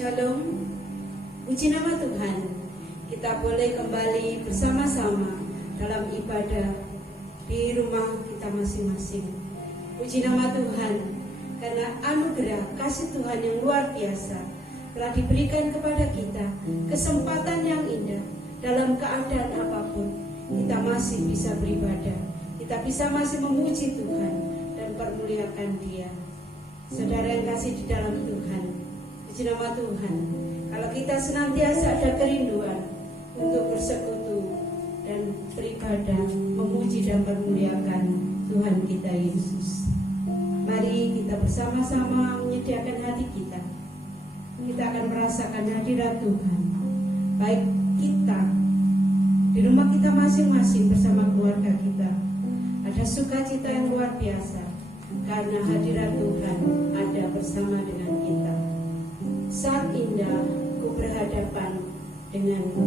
Shalom, puji nama Tuhan. Kita boleh kembali bersama-sama dalam ibadah di rumah kita masing-masing. Puji nama Tuhan, karena anugerah kasih Tuhan yang luar biasa telah diberikan kepada kita, kesempatan yang indah dalam keadaan apapun. Kita masih bisa beribadah, kita bisa masih memuji Tuhan dan permuliakan Dia. Saudara yang kasih di dalam Tuhan, puji nama Tuhan. Kalau kita senantiasa ada kerinduan untuk bersekutu dan beribadah, memuji dan memuliakan Tuhan kita Yesus, mari kita bersama-sama menyediakan hati kita. Kita akan merasakan hadirat Tuhan, baik kita di rumah kita masing-masing bersama keluarga kita. Ada sukacita yang luar biasa karena hadirat Tuhan ada bersama dengan kita. Saat indah ku berhadapan denganmu,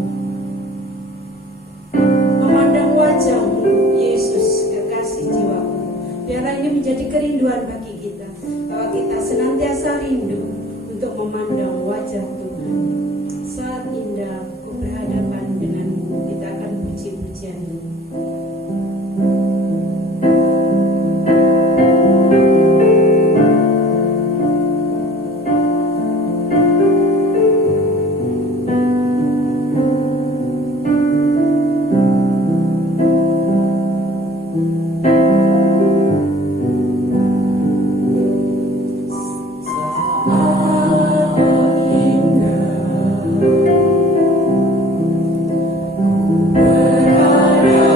memandang wajahmu Yesus kekasih jiwaku. Biarlah ini menjadi kerinduan bagi kita, bahwa kita senantiasa rindu untuk memandang wajah Tuhan. Saat indah ku berhadapan denganmu, kita akan puji-pujian-Mu. Berharap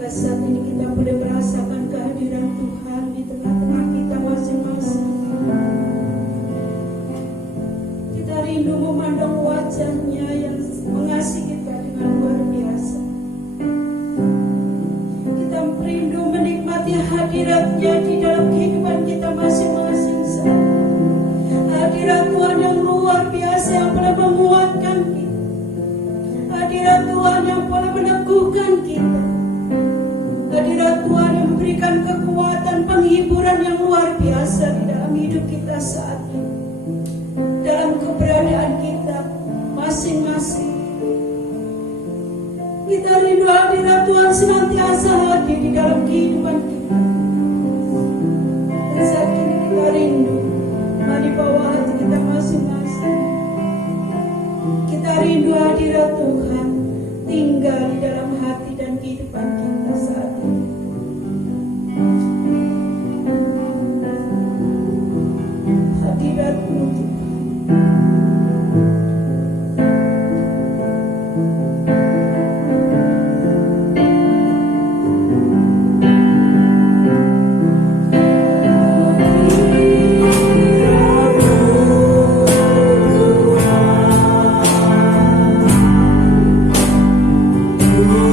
Apakah saat ini kita boleh merasakan kehadiran Tuhan di tengah-tengah kita masing-masing? Kita rindu memandang wajahnya yang mengasihi kita dengan luar biasa. Kita rindu menikmati hadiratnya di dalam kehidupan kita masing-masing saat ini. Hadirat Tuhan yang luar biasa yang boleh menguatkan kita. Hadirat Tuhan yang boleh meneguhkan kita. Hadirat Tuhan yang memberikan kekuatan, penghiburan yang luar biasa di dalam hidup kita saat ini. Dalam keberadaan kita masing-masing. Kita rindu hadirat Tuhan senantiasa hadir di dalam kehidupan kita. Dan saat ini kita rindu, mari bawa hati kita masing-masing. Kita rindu hadirat Tuhan tinggal di dalam hati dan kehidupan kita saat ini. Hadirat-Mu Tuhan.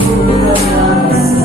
Tuhan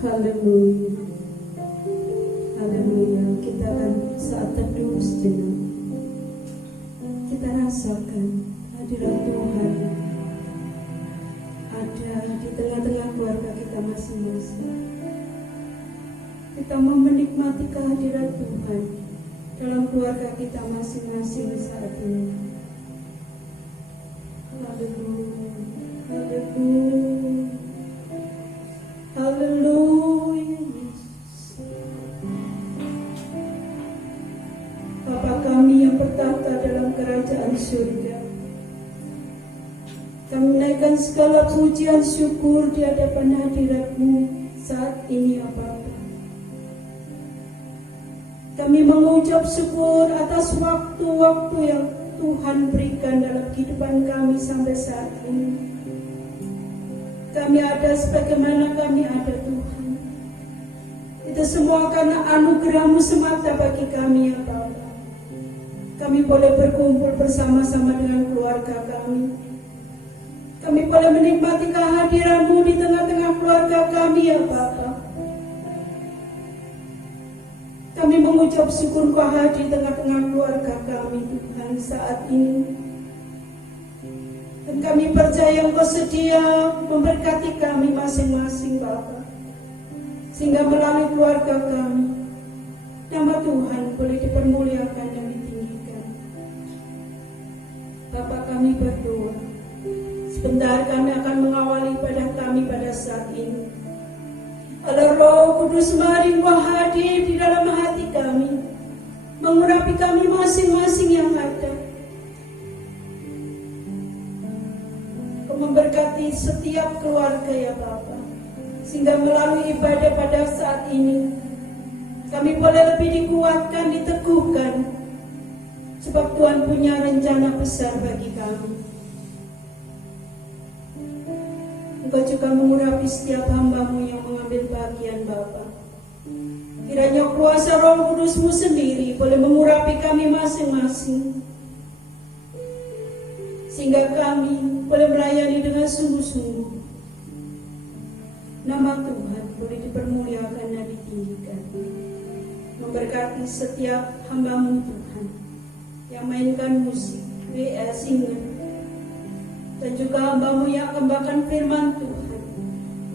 Haleluya. Haleluya. Kita akan saat teduh sejenak. Kita rasakan hadirat Tuhan ada di tengah-tengah keluarga kita masing-masing. Kita mau menikmati kehadirat Tuhan dalam keluarga kita masing-masing saat ini. Haleluya. Haleluya. Haleluya Yesus. Bapa kami yang bertahta dalam kerajaan surga, kami menaikkan segala pujian syukur di hadapan hadirat-Mu saat ini ya Bapa. Kami mengucap syukur atas waktu-waktu yang Tuhan berikan dalam kehidupan kami sampai saat ini. Kami ada sebagaimana kami ada Tuhan. Itu semua karena anugerah-Mu semata bagi kami ya Bapa. Kami boleh berkumpul bersama-sama dengan keluarga kami. Kami boleh menikmati kehadiran-Mu di tengah-tengah keluarga kami ya Bapa. Kami mengucap syukur Kau hadir di tengah-tengah keluarga kami Tuhan saat ini. Dan kami percaya Engkau sedia memberkati kami masing-masing Bapa. Sehingga melalui keluarga kami, nama Tuhan boleh dipermuliakan dan ditinggikan. Bapa kami berdoa, sebentar kami akan mengawali ibadah kami pada saat ini. Allah Roh Kudus mari Engkau hadir di dalam hati kami, mengurapi kami masing-masing yang ada. Memberkati setiap keluarga ya Bapa, sehingga melalui ibadah pada saat ini kami boleh lebih dikuatkan, diteguhkan, sebab Tuhan punya rencana besar bagi kami. Engkau juga mengurapi setiap hamba-Mu yang mengambil bagian Bapa. Kiranya kuasa Roh Kudus-Mu sendiri boleh mengurapi kami masing-masing, sehingga kami boleh melayani dengan sungguh-sungguh. Nama Tuhan boleh dipermuliakan dan ditinggikan. Memberkati setiap hamba-Mu Tuhan yang mainkan musik, singer, dan juga hamba-Mu yang kembangkan firman Tuhan.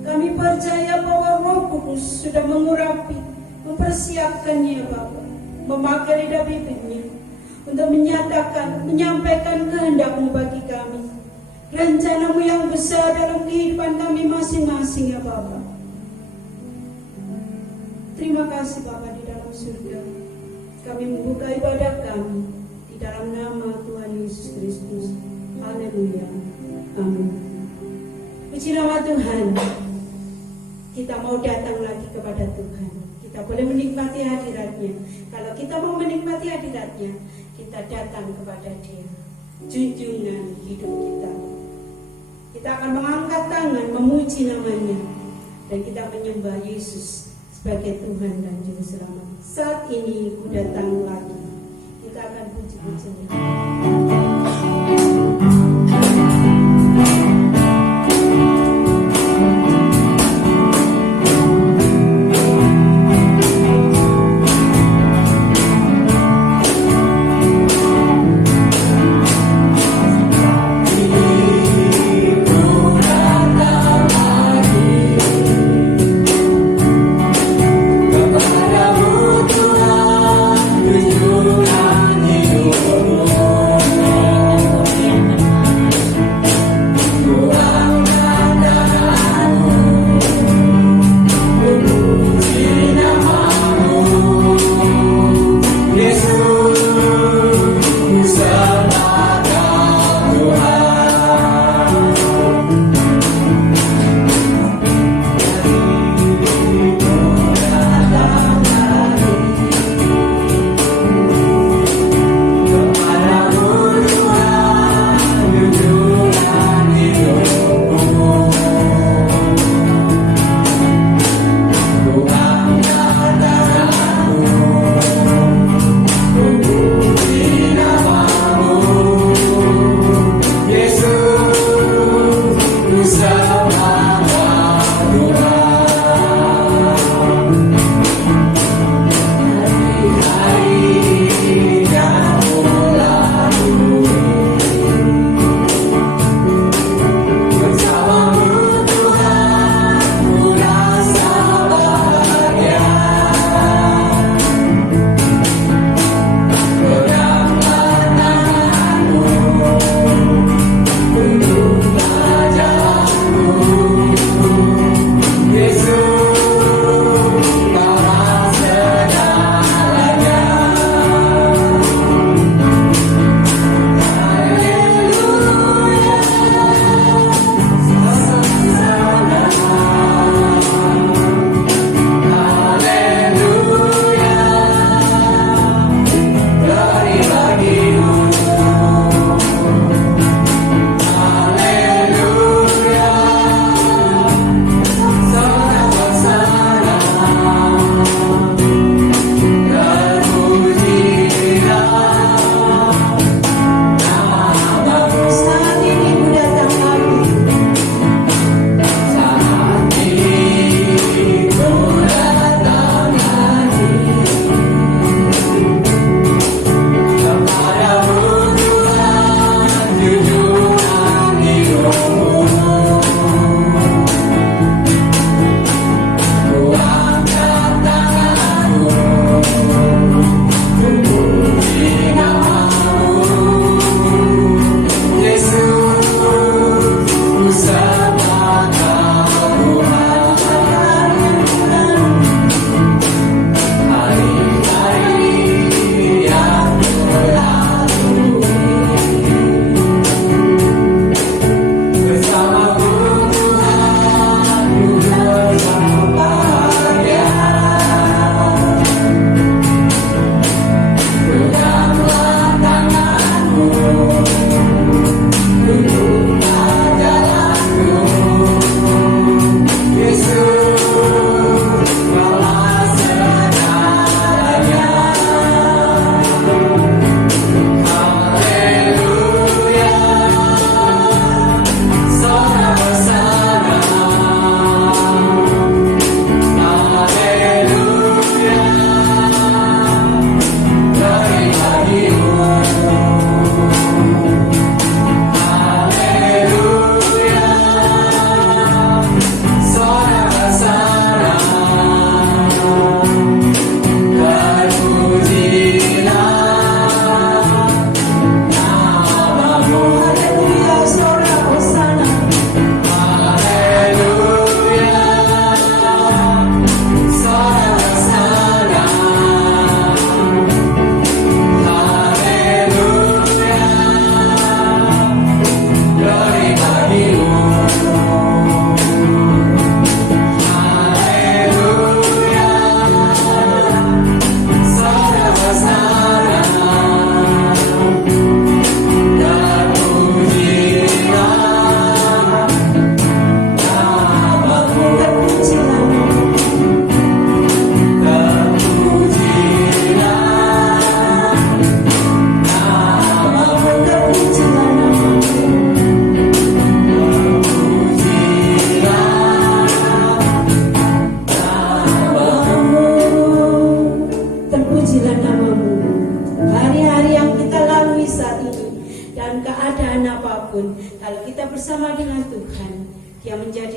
Kami percaya bahwa Roh Kudus sudah mengurapi, mempersiapkannya Bapa, memakai lidah bibirnya untuk menyatakan, menyampaikan kehendak-Mu bagi kami, rencana-Mu yang besar dalam kehidupan kami masing-masing ya Bapa. Terima kasih Bapa di dalam surga. Kami membuka ibadah kami di dalam nama Tuhan Yesus Kristus. Haleluya. Amin. Puji nama Tuhan. Kita mau datang lagi kepada Tuhan. Kita boleh menikmati hadirat-Nya. Kalau kita mau menikmati hadirat-Nya, kita datang kepada Dia, junjungan hidup kita. Kita akan mengangkat tangan, memuji namanya, dan kita menyembah Yesus sebagai Tuhan dan Juru Selamat. Saat ini ku datang lagi. Kita akan puji-pujinya. Tuhan, tunjukkan hidupmu.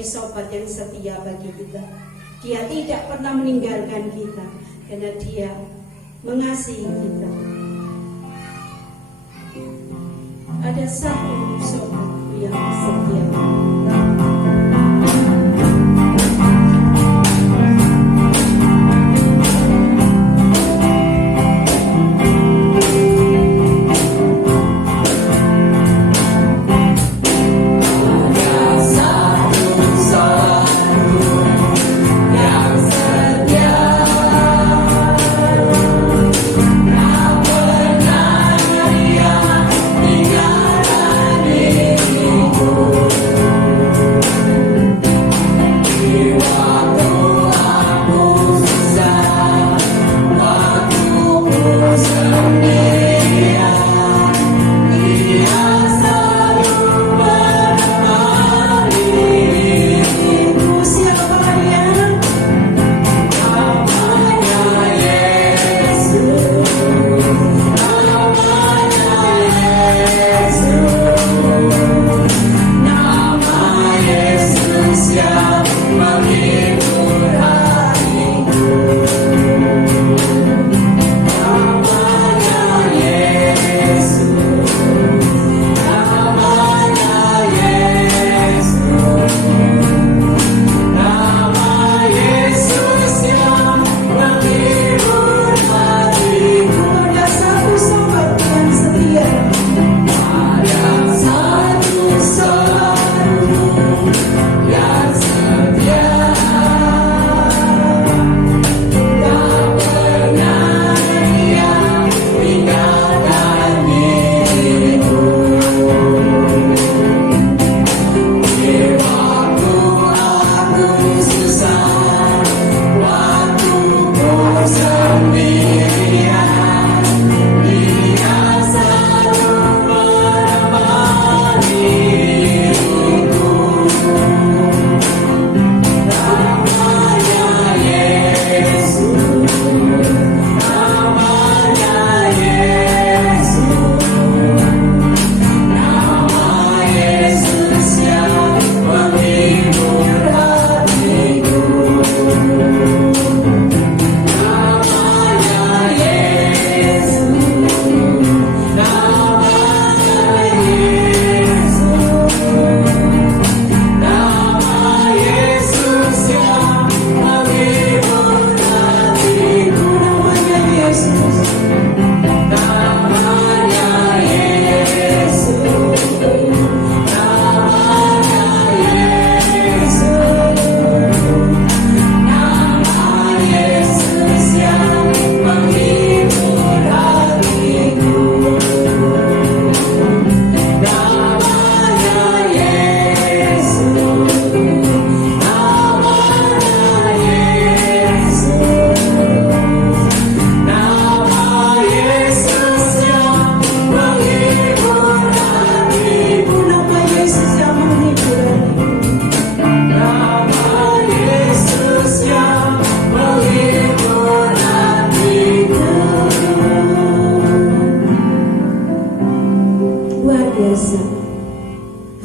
sobat yang setia bagi kita. Dia tidak pernah meninggalkan kita karena Dia mengasihi kita. Ada satu sobatku yang setia.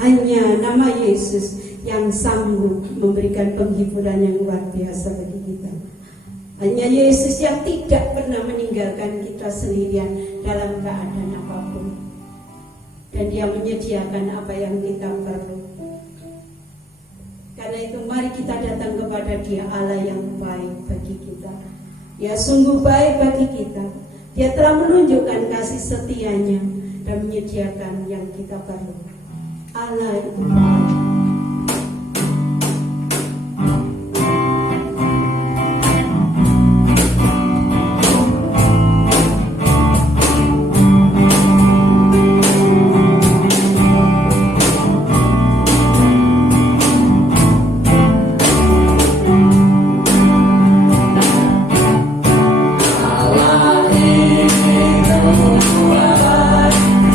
Hanya nama Yesus yang sanggup memberikan penghiburan yang luar biasa bagi kita. Hanya Yesus yang tidak pernah meninggalkan kita sendirian dalam keadaan apapun. Dan Dia menyediakan apa yang kita perlu. Karena itu mari kita datang kepada Dia, Allah yang baik bagi kita. Dia sungguh baik bagi kita. Dia telah menunjukkan kasih setianya dan menyediakan yang kita perlu. Allah itu baik.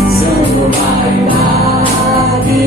Sungguh baik bagi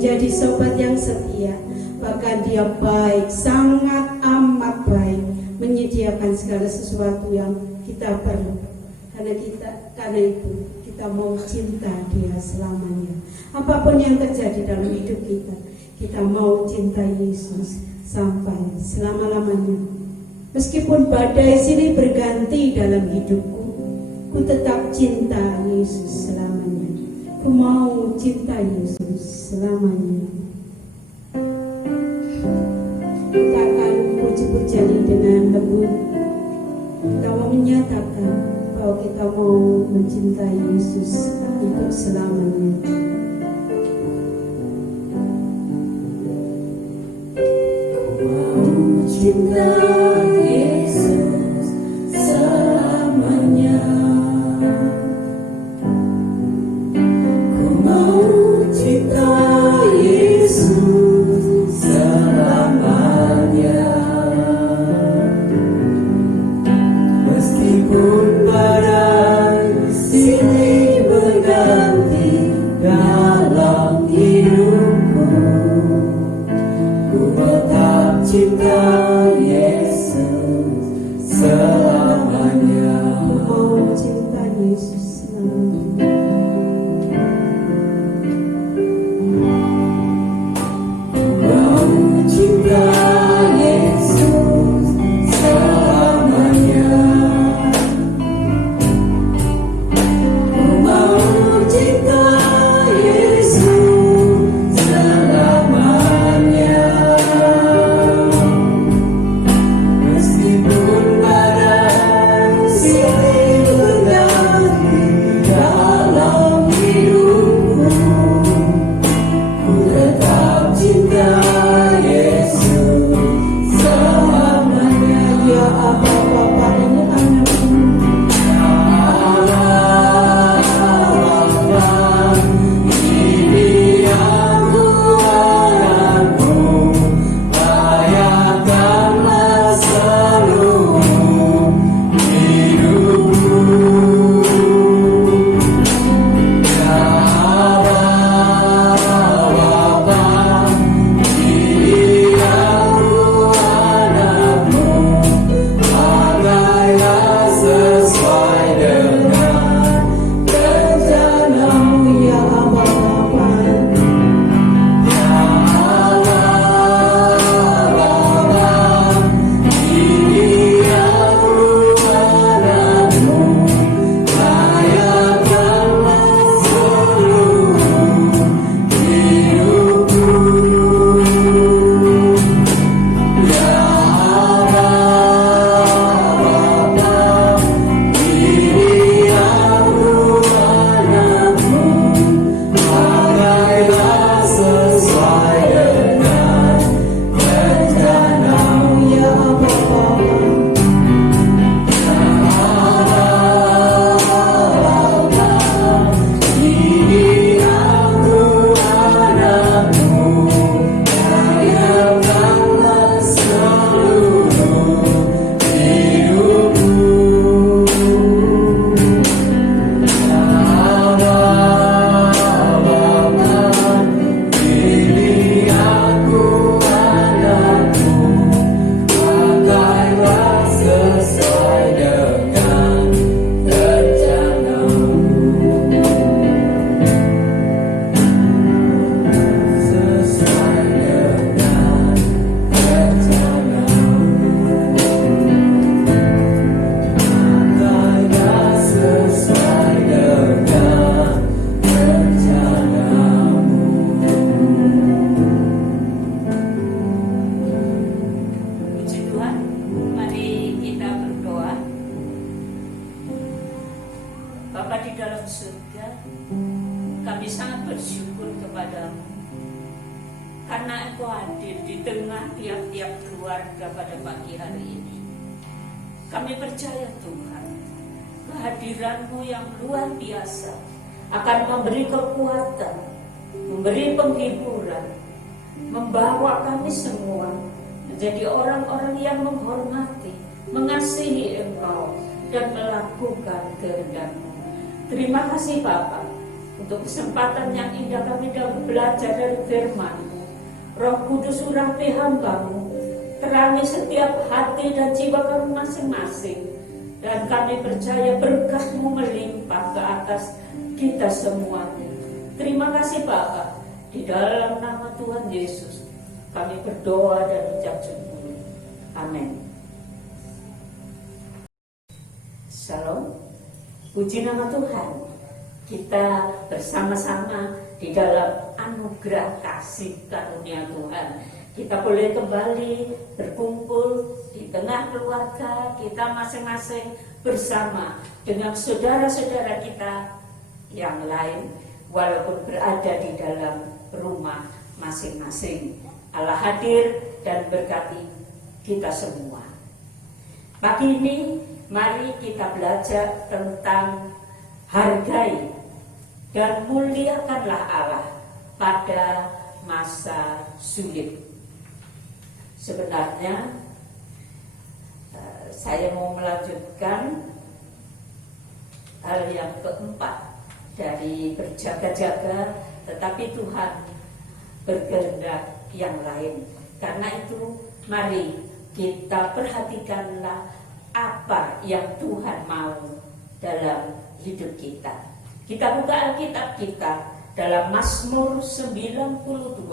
menjadi sobat yang setia. Bahkan dia baik, sangat amat baik, menyediakan segala sesuatu yang kita perlu. Karena itu kita mau cinta dia selamanya. Apapun yang terjadi dalam hidup kita mau cinta Yesus sampai selama-lamanya. Meskipun badai silih berganti dalam hidupku, ku tetap cinta Yesus selamanya. Ku mau cinta Yesus selamanya. Kita akan puji-pujian dengan lembut. Kita mau menyatakan bahwa kita mau mencintai Yesus untuk selamanya. Ku mau cinta Yesus selamanya. Ku mau cinta Yesus selamanya. Meskipun badai silih berganti dalam hidupku, ku tetap cinta Yesus selamanya. Ku mau cinta Yesus selamanya. Ku mau cinta Yesus selamanya. Ku mau cinta Yesus selamanya. Meskipun badai silih berganti dalam hidupku, ku tetap cinta Yesus selamanya. Ya Aba, Bapa, ini anakmu. Ini aku anakmu, layakkanlah seluruh hidupku. Ya Bapa, ini aku anakmu, pakailah sesuai dengan rencanamu. Ya Aba, Bapa. Ini aku anakmu, layakkanlah seluruh hidupku. Ya Bapa, ini aku anakmu, pakailah sesuai dengan rencanamu. Ya Bapa. Ini aku anakmu, layakkanlah seluruh hidupku. Ya Bapa, ini aku anakmu, pakailah sesuai dengan rencanamu. Sesuai dengan rencanamu. Pakailah sesuai dengan rencanamu. Puji Tuhan, mari kita berdoa. Bapa di dalam surga, kami sangat bersyukur kepadamu karena Engkau hadir di tengah tiap-tiap keluarga pada pagi hari ini. Kami percaya Tuhan, kehadiran-Mu yang luar biasa akan memberi kekuatan, memberi penghiburan, membawa kami semua menjadi orang-orang yang menghormati, mengasihi Engkau, dan melakukan kehendak-Mu. Terima kasih Bapa, untuk kesempatan yang indah kami dapat belajar dari firman-Mu. Roh Kudus urapi hamba-Mu, terangi setiap hati dan jiwa kami masing-masing, dan kami percaya berkat-Mu melimpah ke atas kita semuanya. Terima kasih Bapa, di dalam nama Tuhan Yesus kami berdoa dan ucap syukur. Amin. Shalom, puji nama Tuhan. Kita bersama-sama di dalam anugerah kasih karunia Tuhan. Kita boleh kembali berkumpul di tengah keluarga kita masing-masing bersama dengan saudara-saudara kita yang lain, walaupun berada di dalam rumah masing-masing. Allah hadir dan berkati kita semua. Pagi ini mari kita belajar tentang hargai dan muliakanlah Allah pada masa sulit. Sebenarnya saya mau melanjutkan hal yang keempat dari berjaga-jaga, tetapi Tuhan berkehendak yang lain. Karena itu mari kita perhatikanlah apa yang Tuhan mau dalam hidup kita. Kita buka Alkitab kita dalam Mazmur 92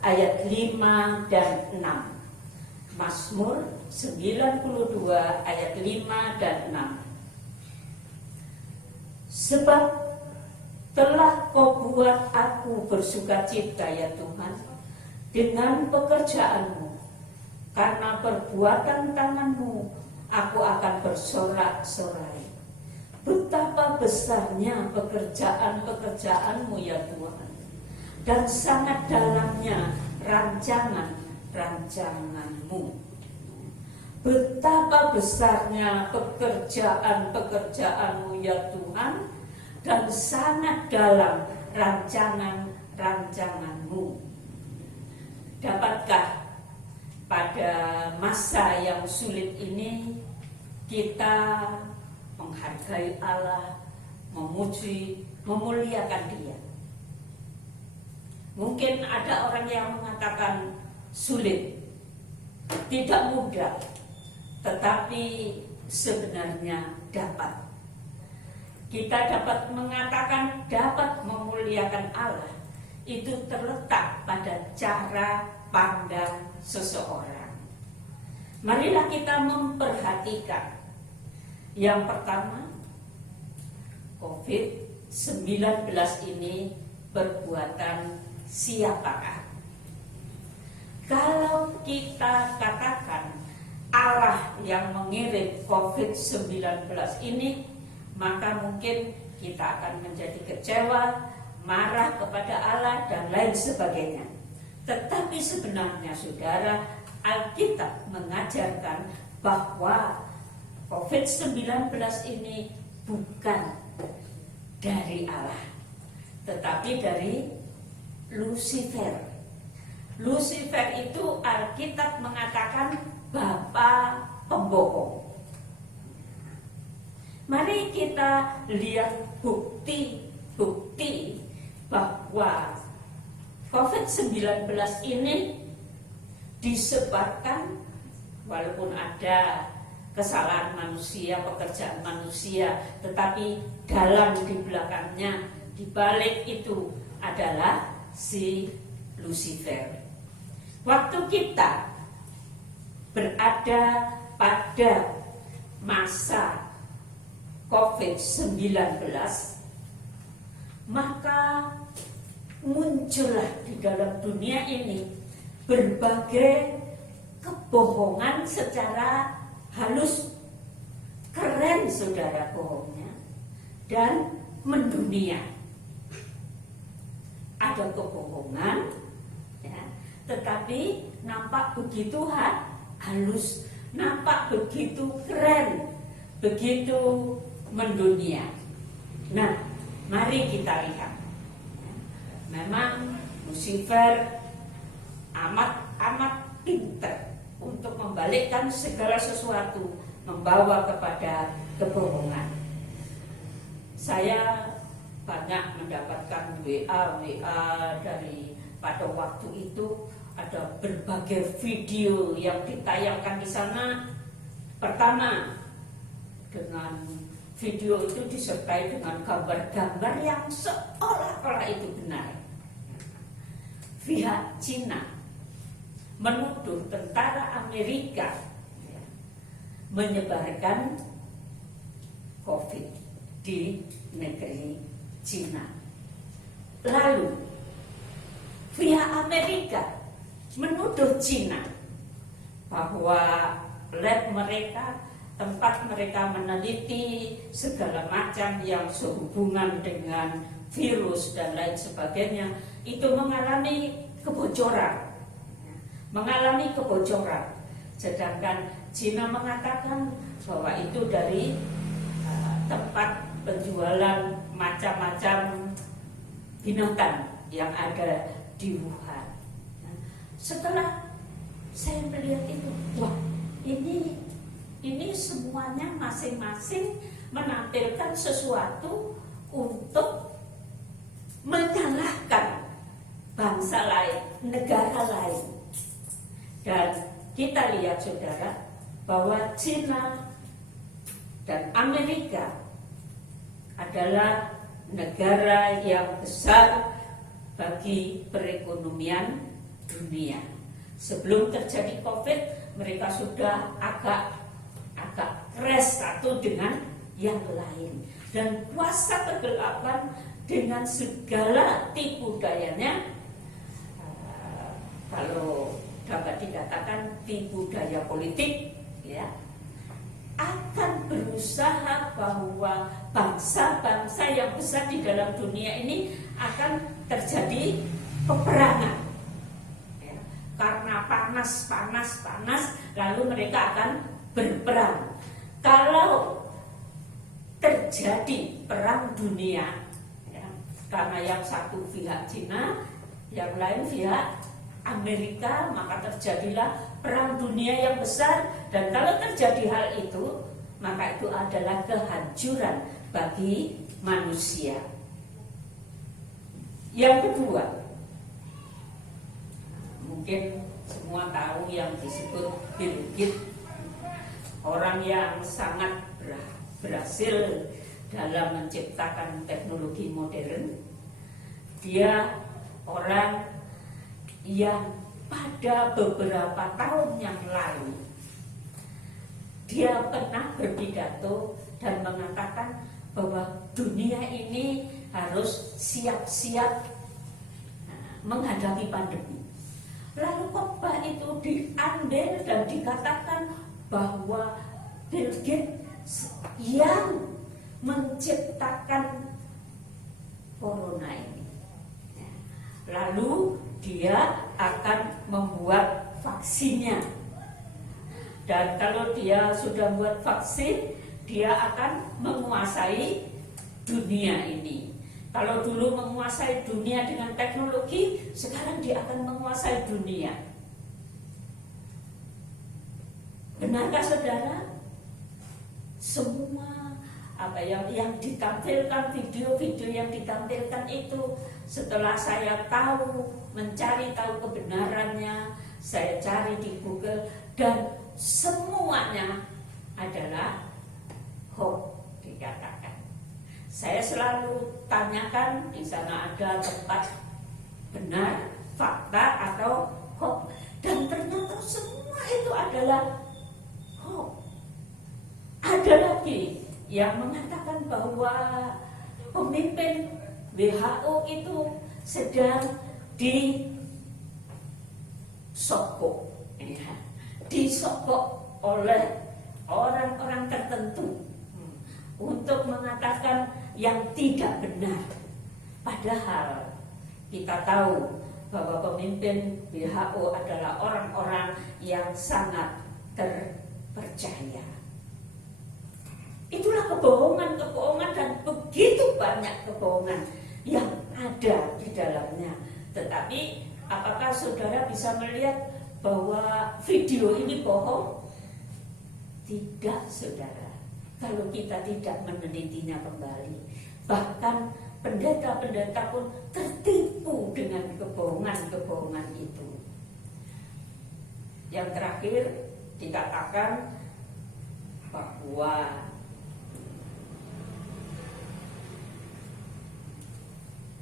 ayat 5 dan 6. Mazmur 92 ayat 5 dan 6. Sebab telah Kau buat aku bersukacita ya Tuhan dengan pekerjaanmu, karena perbuatan tanganmu aku akan bersorak-sorai. Betapa besarnya pekerjaan-pekerjaanmu ya Tuhan, dan sangat dalamnya rancangan-rancanganmu. Betapa besarnya pekerjaan-pekerjaanmu ya Tuhan, dan sangat dalam rancangan-rancanganmu. Dapatkah pada masa yang sulit ini kita menghargai Allah, memuji, memuliakan Dia? Mungkin ada orang yang mengatakan sulit, tidak mudah, tetapi sebenarnya dapat. Kita dapat mengatakan dapat memuliakan Allah, itu terletak pada cara pandang seseorang. Marilah kita memperhatikan. Yang pertama, COVID-19 ini perbuatan siapakah? Kalau kita katakan Allah yang mengirim COVID-19 ini, maka mungkin kita akan menjadi kecewa, marah kepada Allah, dan lain sebagainya. Tetapi sebenarnya saudara, Alkitab mengajarkan bahwa COVID-19 ini bukan dari Allah, tetapi dari Lucifer. Lucifer itu Alkitab mengatakan bapa pembohong. Mari kita lihat bukti-bukti bahwa COVID-19 ini disebarkan walaupun ada kesalahan manusia, pekerjaan manusia, tetapi dalam di belakangnya, di balik itu adalah si Lucifer. Waktu kita berada pada masa COVID-19, maka muncullah di dalam dunia ini berbagai kebohongan secara halus, keren saudara bohongnya, dan mendunia. Ada kebohongan, ya, tetapi nampak begitu halus, nampak begitu keren, begitu mendunia. Nah, mari kita lihat. Memang Lucifer amat pintar untuk membalikkan segala sesuatu, membawa kepada kebohongan. Saya banyak mendapatkan WA dari pada waktu itu ada berbagai video yang ditayangkan di sana. Pertama, dengan video itu disertai dengan gambar-gambar yang seolah-olah itu benar. Pihak Cina menuduh tentara Amerika menyebarkan COVID di negeri Cina. Lalu pihak Amerika menuduh Cina bahwa lab mereka, tempat mereka meneliti segala macam yang sehubungan dengan virus dan lain sebagainya, itu mengalami kebocoran. Sedangkan Cina mengatakan bahwa itu dari tempat penjualan macam-macam binatang yang ada di Wuhan. Setelah saya melihat itu, wah, ini semuanya masing-masing menampilkan sesuatu untuk menyalahkan bangsa lain, negara lain. Dan kita lihat saudara bahwa Cina dan Amerika adalah negara yang besar bagi perekonomian dunia. Sebelum terjadi COVID, mereka sudah agak crash satu dengan yang lain. Dan kuasa kegelapan dengan segala tipu dayanya, kalau dapat dikatakan tipu daya politik, ya, akan berusaha bahwa bangsa-bangsa yang besar di dalam dunia ini akan terjadi peperangan, ya, karena panas, lalu mereka akan berperang. Kalau terjadi perang dunia, ya, karena yang satu pihak Cina, yang lain pihak Amerika, maka terjadilah perang dunia yang besar. Dan kalau terjadi hal itu, maka itu adalah kehancuran bagi manusia. Yang kedua, mungkin semua tahu yang disebut Bill Gates, orang yang sangat berhasil dalam menciptakan teknologi modern. Dia orang yang pada beberapa tahun yang lalu dia pernah berpidato dan mengatakan bahwa dunia ini harus siap-siap menghadapi pandemi. Lalu khotbah itu diambil dan dikatakan bahwa Bill Gates yang menciptakan corona ini. Lalu dia akan membuat vaksinnya. Dan kalau dia sudah buat vaksin, dia akan menguasai dunia ini. Kalau dulu menguasai dunia dengan teknologi, sekarang dia akan menguasai dunia. Benarkah saudara? Semua yang ditampilkan, video-video yang ditampilkan itu, setelah saya mencari tahu kebenarannya, saya cari di Google, dan semuanya adalah hoax dikatakan. Saya selalu tanyakan di sana ada tempat benar, fakta atau hoax, dan ternyata semua itu adalah hoax. Ada lagi yang mengatakan bahwa pemimpin WHO itu sedang disokok oleh orang-orang tertentu untuk mengatakan yang tidak benar. Padahal kita tahu bahwa pemimpin WHO adalah orang-orang yang sangat terpercaya. Itulah kebohongan dan begitu banyak kebohongan yang ada di dalamnya. Tetapi apakah saudara bisa melihat bahwa video ini bohong? Tidak, saudara. Kalau kita tidak menelitinya kembali. Bahkan pendeta-pendeta pun tertipu dengan kebohongan-kebohongan itu. Yang terakhir dikatakan bahwa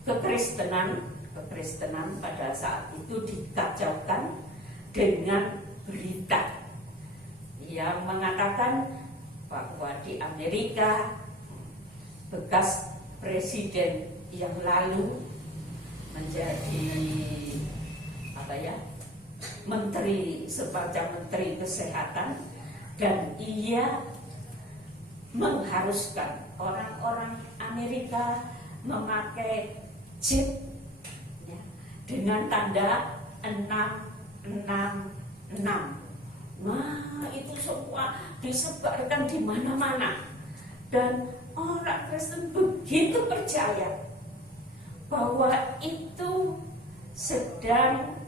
kekristenan pada saat itu dikacaukan dengan berita yang mengatakan bahwa di Amerika bekas presiden yang lalu menjadi semacam menteri kesehatan, dan ia mengharuskan orang-orang Amerika memakai chip ya, dengan tanda 666. Nah, itu semua disebarkan di mana-mana, dan orang Kristen begitu percaya bahwa itu sedang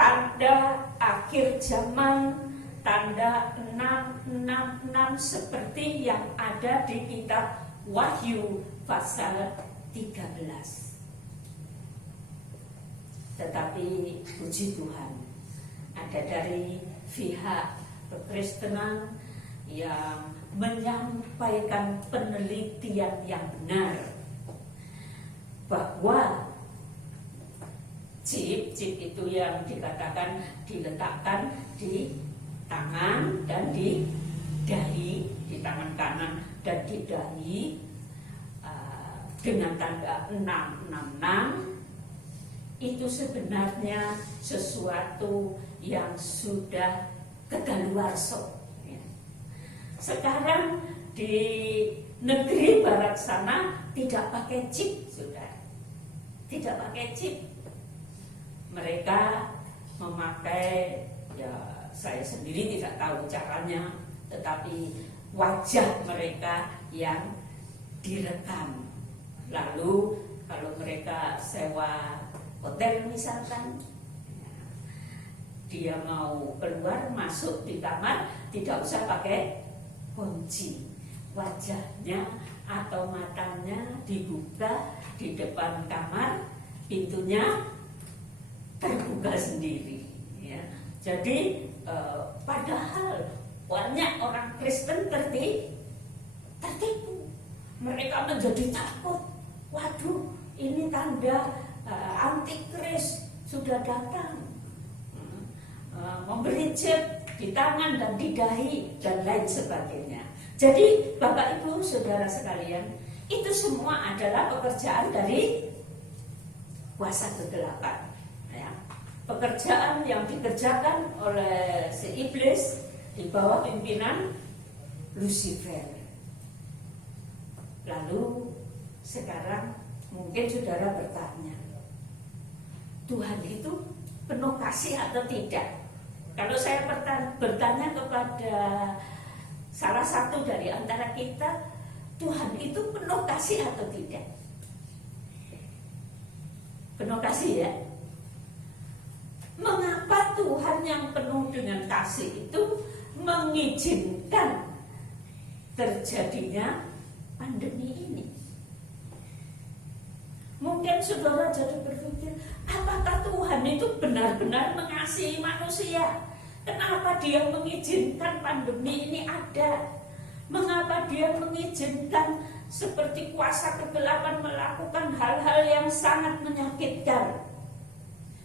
tanda akhir zaman, tanda 666 seperti yang ada di kitab Wahyu pasal 13. Tetapi puji Tuhan, ada dari pihak kekristenan yang menyampaikan penelitian yang benar bahwa chip itu yang dikatakan diletakkan di tangan dan di dahi, di tangan kanan dan di dahi dengan tanda 666, itu sebenarnya sesuatu yang sudah kedaluarsa. Sekarang di negeri barat sana tidak pakai chip, sudah tidak pakai chip. Mereka memakai, ya saya sendiri tidak tahu caranya, tetapi wajah mereka yang direkam. Lalu kalau mereka sewa hotel misalkan, dia mau keluar masuk di kamar tidak usah pakai kunci, wajahnya atau matanya dibuka di depan kamar, pintunya terbuka sendiri ya. Jadi padahal banyak orang Kristen tertipu, mereka menjadi takut. Waduh, ini tanda antikris sudah datang, memberi chip di tangan dan di dahi dan lain sebagainya. Jadi Bapak Ibu Saudara sekalian, itu semua adalah pekerjaan dari kuasa kegelapan ya. Pekerjaan yang dikerjakan oleh si iblis di bawah pimpinan Lucifer. Lalu sekarang mungkin saudara bertanya, Tuhan itu penuh kasih atau tidak? Kalau saya bertanya kepada salah satu dari antara kita, Tuhan itu penuh kasih atau tidak? Penuh kasih ya. Mengapa Tuhan yang penuh dengan kasih itu mengizinkan terjadinya pandemi ini? Mungkin saudara jadi berpikir, apakah Tuhan itu benar-benar mengasihi manusia? Kenapa dia mengizinkan pandemi ini ada? Mengapa dia mengizinkan seperti kuasa kegelapan melakukan hal-hal yang sangat menyakitkan?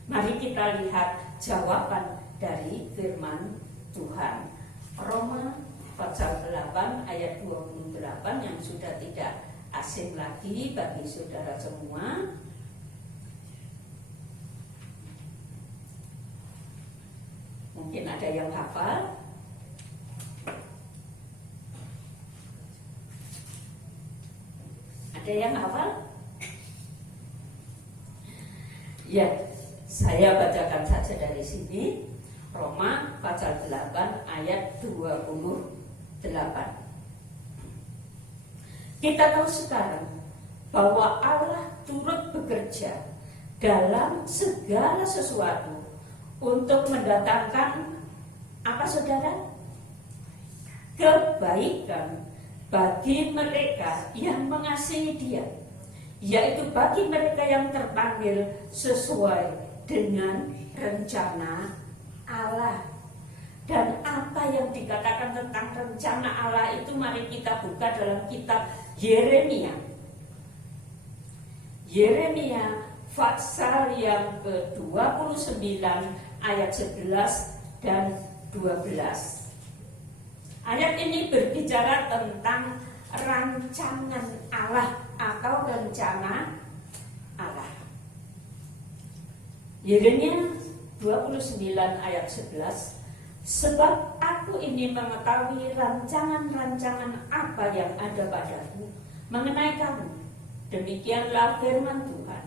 Mari kita lihat jawaban dari firman Tuhan. Roma pasal 8 ayat 28 yang sudah tidak asing lagi bagi saudara semua. Mungkin ada yang hafal. Ada yang hafal? Ya, saya bacakan saja dari sini. Roma pasal 8 ayat 28. Kita tahu sekarang bahwa Allah turut bekerja dalam segala sesuatu untuk mendatangkan apa saudara? Kebaikan bagi mereka yang mengasihi Dia, yaitu bagi mereka yang terpanggil sesuai dengan rencana Allah. Dan apa yang dikatakan tentang rencana Allah itu mari kita buka dalam kitab Yeremia. Yeremia pasal yang ke-29 ayat 11 dan 12. Ayat ini berbicara tentang rancangan Allah atau rencana Allah. Yeremia 29 ayat 11. Sebab aku ini mengetahui rancangan-rancangan apa yang ada padaku mengenai kamu. Demikianlah firman Tuhan,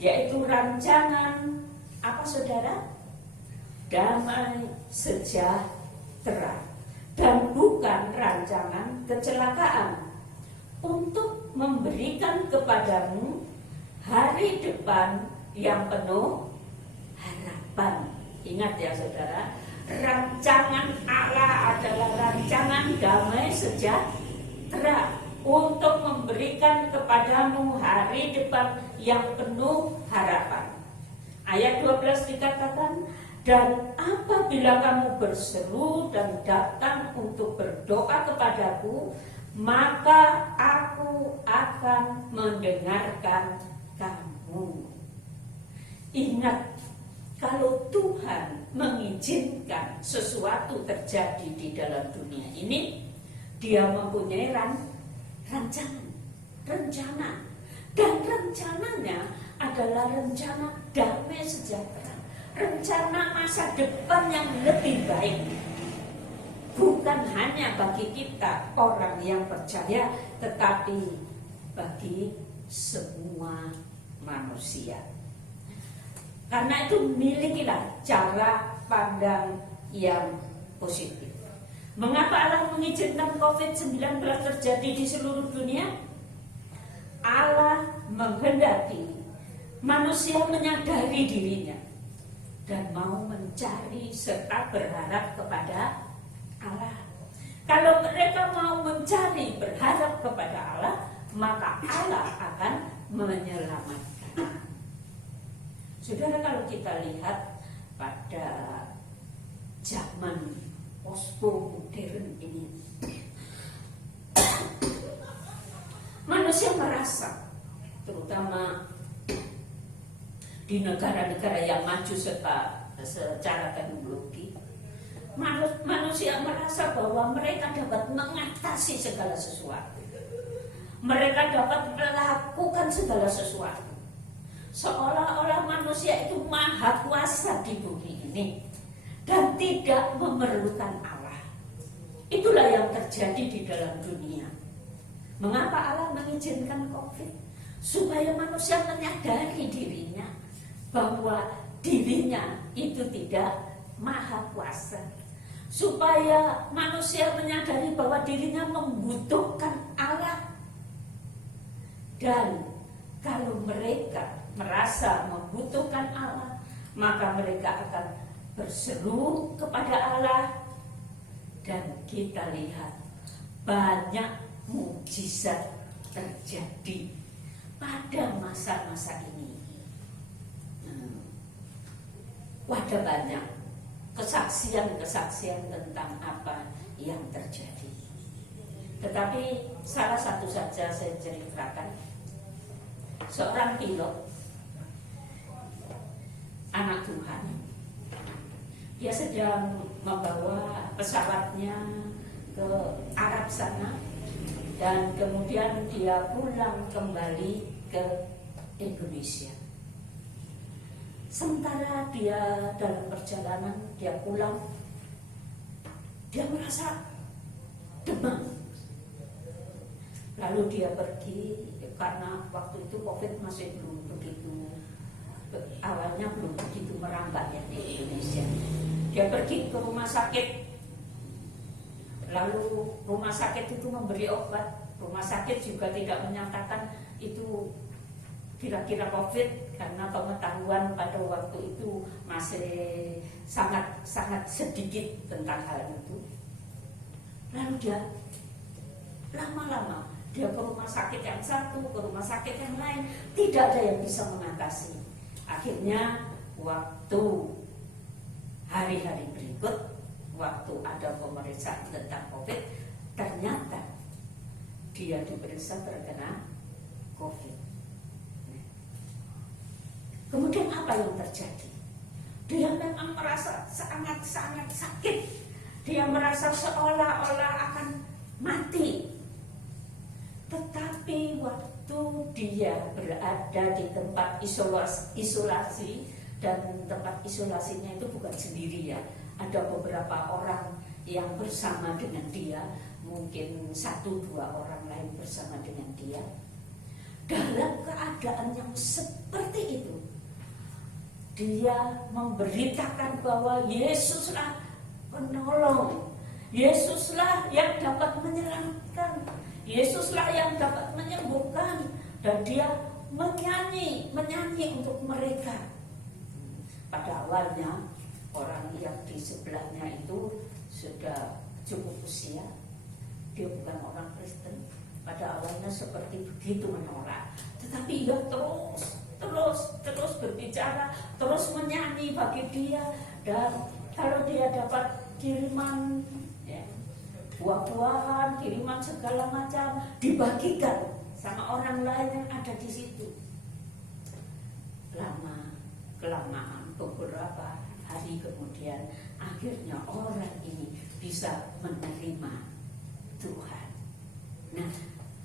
yaitu rancangan apa saudara? Damai sejahtera, dan bukan rancangan kecelakaan, untuk memberikan kepadamu hari depan yang penuh harapan. Ingat ya saudara, rancangan Allah adalah rancangan damai sejahtera untuk memberikan kepadamu hari depan yang penuh harapan. Ayat 12 dikatakan, dan apabila kamu berseru dan datang untuk berdoa kepadaku, maka aku akan mendengarkan kamu. Ingat, kalau Tuhan mengizinkan sesuatu terjadi di dalam dunia ini, Dia mempunyai rencana, dan rencananya adalah rencana damai sejahtera, rencana masa depan yang lebih baik, bukan hanya bagi kita orang yang percaya, tetapi bagi semua manusia. Karena itu milikilah cara pandang yang positif. Mengapa Allah mengizinkan COVID-19 terjadi di seluruh dunia? Allah menghendaki manusia menyadari dirinya dan mau mencari serta berharap kepada Allah. Kalau mereka mau mencari berharap kepada Allah, maka Allah akan menyelamatkan. Saudara, kalau kita lihat pada zaman posko modern ini, manusia merasa, terutama di negara-negara yang maju secara teknologi, manusia merasa bahwa mereka dapat mengatasi segala sesuatu. Mereka dapat melakukan segala sesuatu. Seolah-olah manusia itu maha kuasa di bumi ini dan tidak memerlukan Allah. Itulah yang terjadi di dalam dunia. Mengapa Allah mengizinkan COVID? Supaya manusia menyadari dirinya bahwa dirinya itu tidak maha kuasa. Supaya manusia menyadari bahwa dirinya membutuhkan Allah. Dan kalau mereka merasa membutuhkan Allah, maka mereka akan berseru kepada Allah. Dan kita lihat banyak mukjizat terjadi pada masa-masa ini. Ada banyak kesaksian-kesaksian tentang apa yang terjadi. Tetapi salah satu saja saya ceritakan. Seorang pilot, anak Tuhan, dia sedang membawa pesawatnya ke Arab sana, dan kemudian dia pulang kembali ke Indonesia. Sementara dia dalam perjalanan, dia pulang, dia merasa demam. Lalu dia pergi, karena waktu itu COVID masih belum begitu, awalnya belum begitu merambat ya di Indonesia. Dia pergi ke rumah sakit, lalu rumah sakit itu memberi obat. Rumah sakit juga tidak menyatakan itu kira-kira COVID, karena pengetahuan pada waktu itu masih sangat sedikit tentang hal itu. Lalu dia lama-lama dia ke rumah sakit yang satu, ke rumah sakit yang lain, tidak ada yang bisa mengatasi. Akhirnya waktu hari-hari berikut, waktu ada pemeriksaan tentang COVID, ternyata dia diperiksa terkena COVID. Kemudian apa yang terjadi? Dia memang merasa sangat-sangat sakit. Dia merasa seolah-olah akan mati. Tetapi waktu dia berada di tempat isolasi, dan tempat isolasinya itu bukan sendiri ya, ada beberapa orang yang bersama dengan dia, mungkin 1-2 orang lain bersama dengan dia. Dalam keadaan yang seperti itu, dia memberitakan bahwa Yesuslah penolong, Yesuslah yang dapat menyelamatkan, Yesuslah yang dapat menyembuhkan. Dan dia menyanyi untuk mereka. Pada awalnya orang yang di sebelahnya itu sudah cukup usia, dia bukan orang Kristen. Pada awalnya seperti begitu menolak, tetapi ia terus berbicara, terus menyanyi bagi dia. Dan kalau dia dapat kiriman ya, buah-buahan, kiriman segala macam, dibagikan sama orang lain yang ada di situ. Lama-kelamaan beberapa hari kemudian, akhirnya orang ini bisa menerima Tuhan. Nah,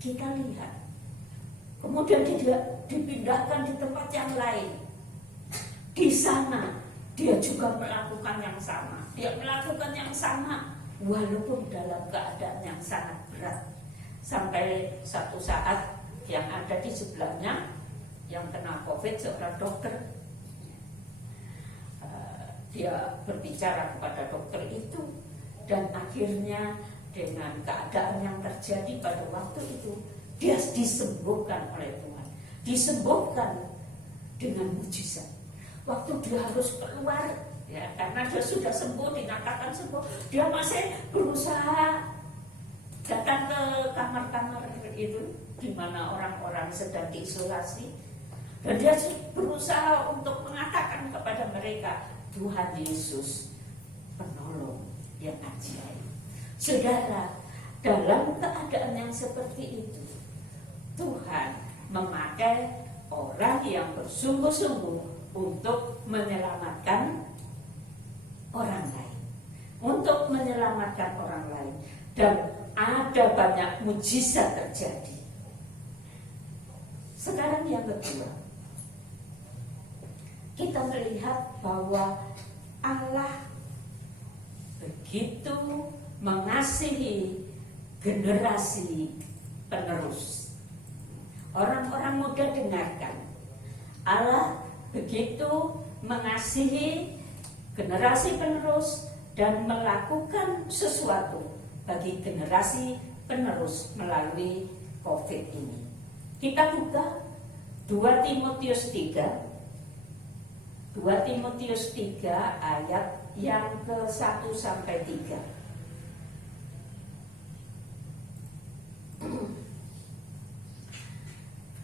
kita lihat, kemudian dia dipindahkan di tempat yang lain. Di sana dia juga melakukan yang sama. Dia melakukan yang sama walaupun dalam keadaan yang sangat berat. Sampai satu saat yang ada di sebelahnya yang kena COVID, seorang dokter, dia berbicara kepada dokter itu, dan akhirnya dengan keadaan yang terjadi pada waktu itu, dia disembuhkan oleh Tuhan, disembuhkan dengan mujizat. Waktu dia harus keluar, ya, karena dia sudah sembuh, dinyatakan sembuh, dia masih berusaha datang ke kamar-kamar itu di mana orang-orang sedang diisolasi, dan dia berusaha untuk mengatakan kepada mereka, Tuhan Yesus penolong yang ajaib. Saudara, dalam keadaan yang seperti itu, Tuhan memakai orang yang bersungguh-sungguh untuk menyelamatkan orang lain, untuk menyelamatkan orang lain, dan ada banyak mujizat terjadi. Sekarang yang kedua, kita melihat bahwa Allah begitu mengasihi generasi penerus. Orang-orang muda dengarkan, Allah begitu mengasihi generasi penerus dan melakukan sesuatu bagi generasi penerus melalui COVID ini. Kita buka 2 Timotius 3 ayat yang ke-1 sampai 3.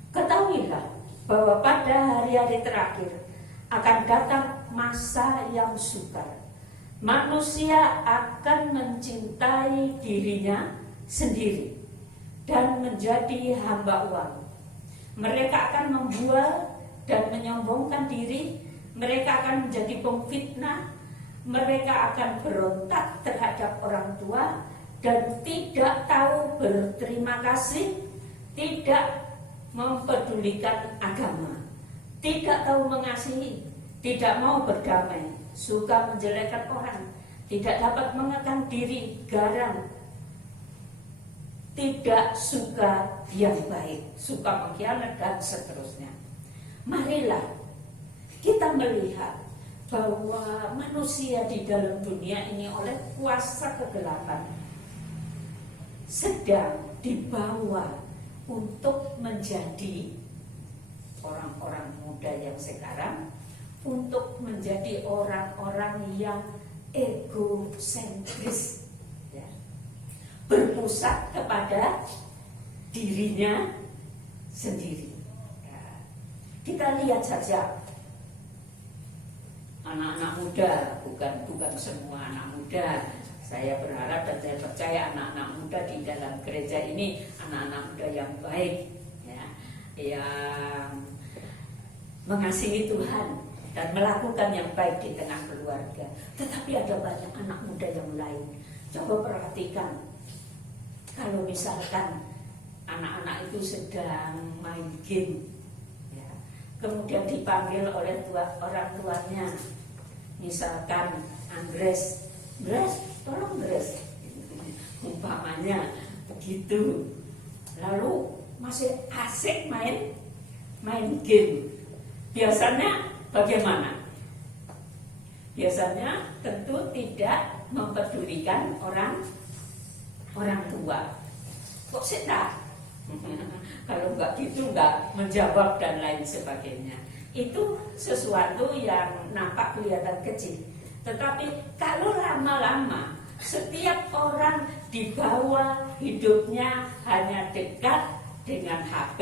Ketahuilah bahwa pada hari-hari terakhir akan datang masa yang sukar. Manusia akan mencintai dirinya sendiri dan menjadi hamba uang. Mereka akan membual dan menyombongkan diri. Mereka akan menjadi pemfitnah. Mereka akan berontak terhadap orang tua dan tidak tahu berterima kasih, tidak mempedulikan agama, tidak tahu mengasihi, tidak mau berdamai, suka menjelekkan orang, tidak dapat mengekang diri, garang, tidak suka yang baik, suka mengkhianat, dan seterusnya. Marilah kita melihat bahwa manusia di dalam dunia ini oleh kuasa kegelapan sedang dibawa untuk menjadi orang-orang muda yang sekarang, untuk menjadi orang-orang yang egosentris, ya, berpusat kepada dirinya sendiri. Ya. Kita lihat saja anak-anak muda, bukan semua anak muda. Saya berharap dan saya percaya anak-anak muda di dalam gereja ini anak-anak muda yang baik, ya, yang mengasihi Tuhan dan melakukan yang baik di tengah keluarga. Tetapi ada banyak anak muda yang lain. Coba perhatikan, kalau misalkan anak-anak itu sedang main game, ya, kemudian dipanggil oleh orang tuanya, misalkan Andres, tolong Andres, umpamanya begitu. Lalu masih asik main game. Biasanya bagaimana? Biasanya tentu tidak mempedulikan orang tua. Kok sih tak? Kalau nggak gitu nggak menjawab dan lain sebagainya. Itu sesuatu yang nampak kelihatan kecil. Tetapi kalau lama-lama setiap orang dibawa hidupnya hanya dekat dengan HP,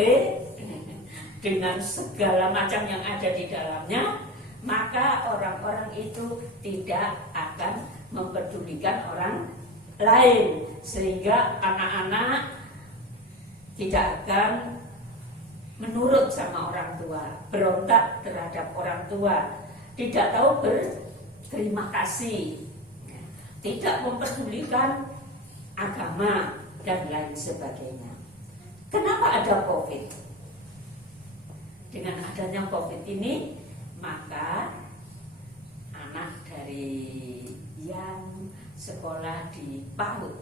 dengan segala macam yang ada di dalamnya, maka orang-orang itu tidak akan mempedulikan orang lain, sehingga anak-anak tidak akan menurut sama orang tua, berontak terhadap orang tua, tidak tahu berterima kasih, tidak mempedulikan agama dan lain sebagainya. Kenapa ada COVID? Dengan adanya COVID ini, maka anak dari yang sekolah di PAUD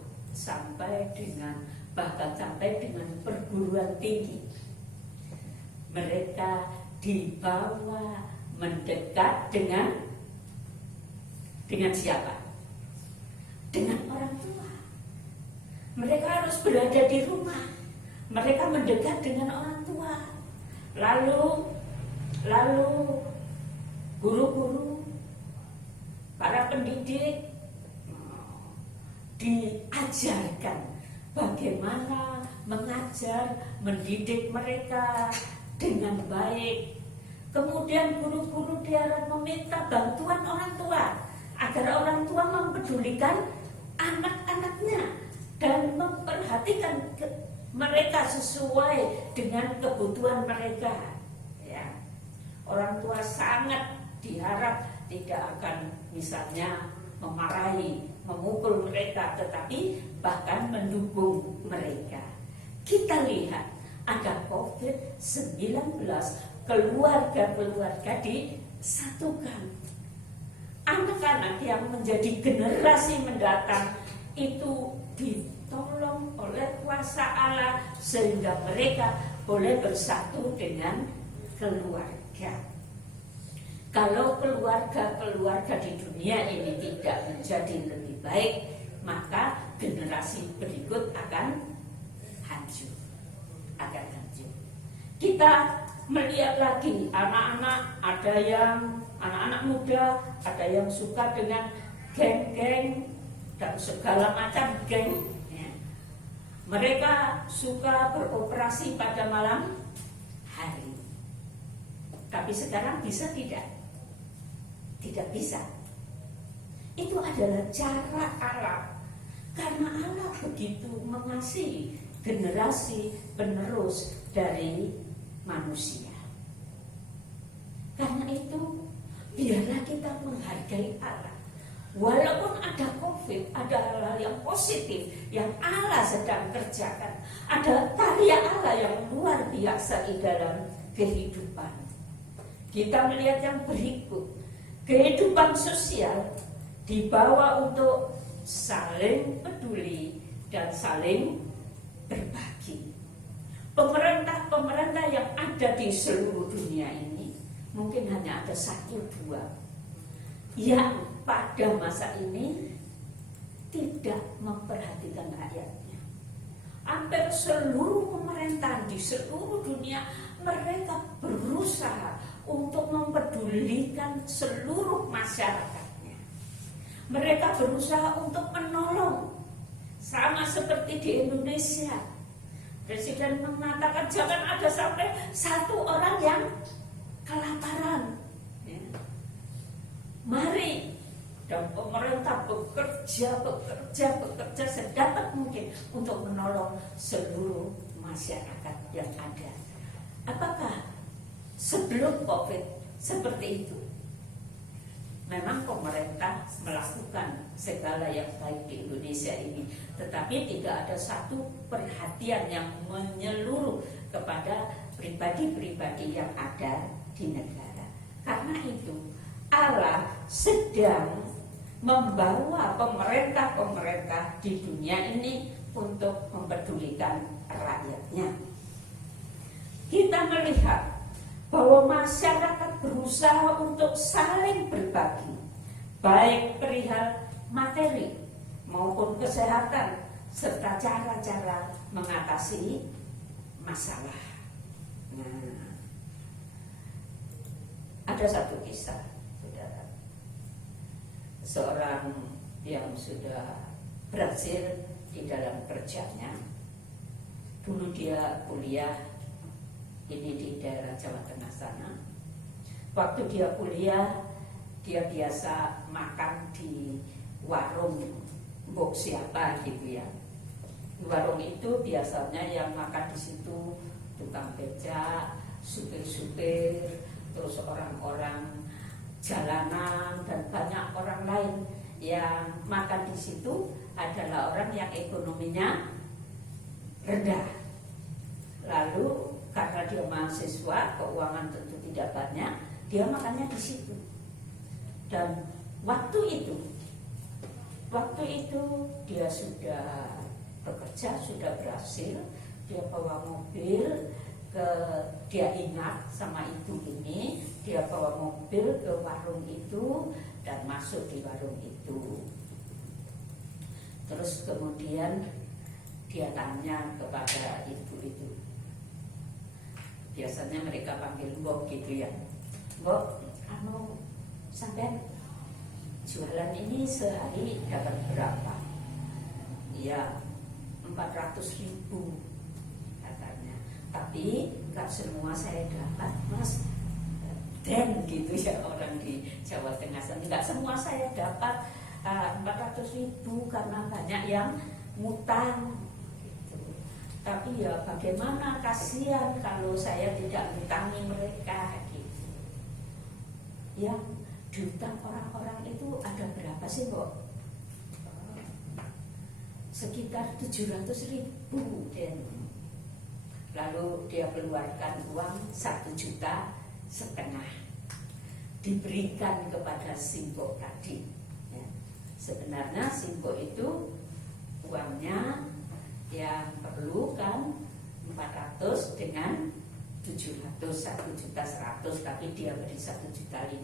bahkan sampai dengan perguruan tinggi, mereka dibawa mendekat dengan siapa? Dengan orang tua. Mereka harus berada di rumah. Mereka mendekat dengan orang tua. Lalu guru-guru, para pendidik diajarkan bagaimana mengajar, mendidik mereka dengan baik. Kemudian guru-guru daerah meminta bantuan orang tua agar orang tua mempedulikan anak-anaknya dan memperhatikan mereka sesuai dengan kebutuhan mereka. Ya. Orang tua sangat diharap tidak akan misalnya memarahi, memukul mereka, tetapi bahkan mendukung mereka. Kita lihat ada COVID-19, keluarga-keluarga disatukan. Anak-anak yang menjadi generasi mendatang itu ditolong oleh kuasa Allah sehingga mereka boleh bersatu dengan keluarga. Kalau keluarga-keluarga di dunia ini tidak menjadi lebih baik, maka generasi berikut akan hancur. Kita melihat lagi anak-anak, ada yang anak-anak muda, ada yang suka dengan geng-geng dan segala macam geng. Ya. Mereka suka beroperasi pada malam hari. Tapi sekarang bisa tidak? Tidak bisa. Itu adalah cara Allah. Karena Allah begitu mengasihi generasi penerus dari manusia. Karena itu biarlah kita menghargai Allah. Walaupun ada COVID, ada hal-hal yang positif yang Allah sedang kerjakan, ada karya Allah yang luar biasa di dalam kehidupan. Kita melihat yang berikut, kehidupan sosial dibawa untuk saling peduli dan saling berbagi. Pemerintah yang ada di seluruh dunia ini mungkin hanya ada 1-2 yang pada masa ini tidak memperhatikan rakyatnya. Hampir seluruh pemerintahan di seluruh dunia mereka berusaha untuk mempedulikan seluruh masyarakatnya. Mereka berusaha untuk menolong, sama seperti di Indonesia. Presiden mengatakan jangan ada sampai satu orang yang kelaparan. Ya. Mari dan pemerintah bekerja sedapat mungkin untuk menolong seluruh masyarakat yang ada. Apakah sebelum COVID seperti itu? Memang pemerintah melakukan segala yang baik di Indonesia ini, tetapi tidak ada satu perhatian yang menyeluruh kepada pribadi-pribadi yang ada di negara. Karena itu Allah sedang membawa pemerintah-pemerintah di dunia ini untuk mempedulikan rakyatnya. Kita melihat bahwa masyarakat berusaha untuk saling berbagi, baik perihal materi maupun kesehatan, serta cara-cara mengatasi masalah. Nah, ada satu kisah, saudara. Seorang yang sudah berhasil di dalam kerjanya. Dulu dia kuliah ini di daerah Jawa Tengah sana. Waktu dia kuliah, dia biasa makan di warung mbok siapa gitu ya. Di warung itu biasanya yang makan di situ tukang becak, supir-supir, terus orang-orang jalanan dan banyak orang lain yang makan di situ adalah orang yang ekonominya rendah. Lalu karena dia mahasiswa, keuangan tentu tidak banyak, dia makannya di situ. Dan waktu itu dia sudah bekerja, sudah berhasil, dia bawa mobil dia ingat sama ibu ini, dia bawa mobil ke warung itu dan masuk di warung itu. Terus kemudian dia tanya kepada ibu itu. Biasanya mereka panggil mbok gitu ya. Mbok, kamu sampai jualan ini sehari dapat berapa? Ya 400.000 katanya. Tapi gak semua saya dapat, Mas. Dan gitu ya orang di Jawa Tengah sana. Gak semua saya dapat 400.000 karena banyak yang ngutang. Tapi ya bagaimana, kasihan kalau saya tidak ngutangi mereka gitu. Yang diutang orang-orang itu ada berapa sih, Mbok? Sekitar 700.000 Den. Lalu dia keluarkan uang 1,5 juta, diberikan kepada si Mbok tadi ya. Sebenarnya si Mbok itu uangnya yang perlu kan 400 dengan 700, 1.100.000, tapi dia beri 1.500.000.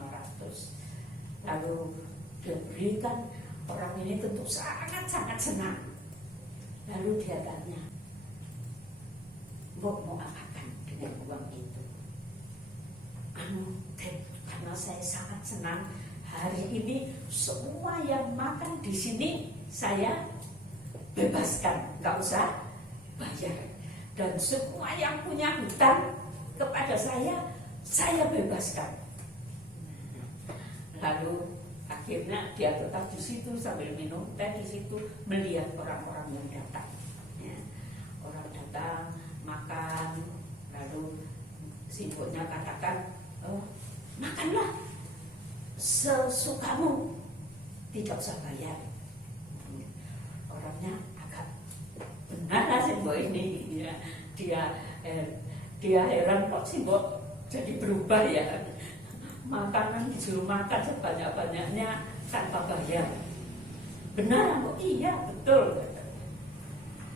Lalu dia berikan, orang ini tentu sangat-sangat senang. Lalu dia tanya, Mbok mau apakan dengan uang itu? Karena saya sangat senang hari ini semua yang makan di sini saya bebaskan, nggak usah bayar. Dan semua yang punya hutang kepada saya bebaskan. Lalu akhirnya dia tetap di situ sambil minum teh di situ, melihat orang-orang yang datang. Ya. Orang datang makan, lalu si ibunya katakan, makanlah sesukamu, tidak usah bayar. Orangnya agak benar lah si Mbok ini ya. Dia heran kok si Mbok jadi berubah ya. Makanan disuruh makan sebanyak-banyaknya tanpa bayar. Benar Mbok? Iya betul.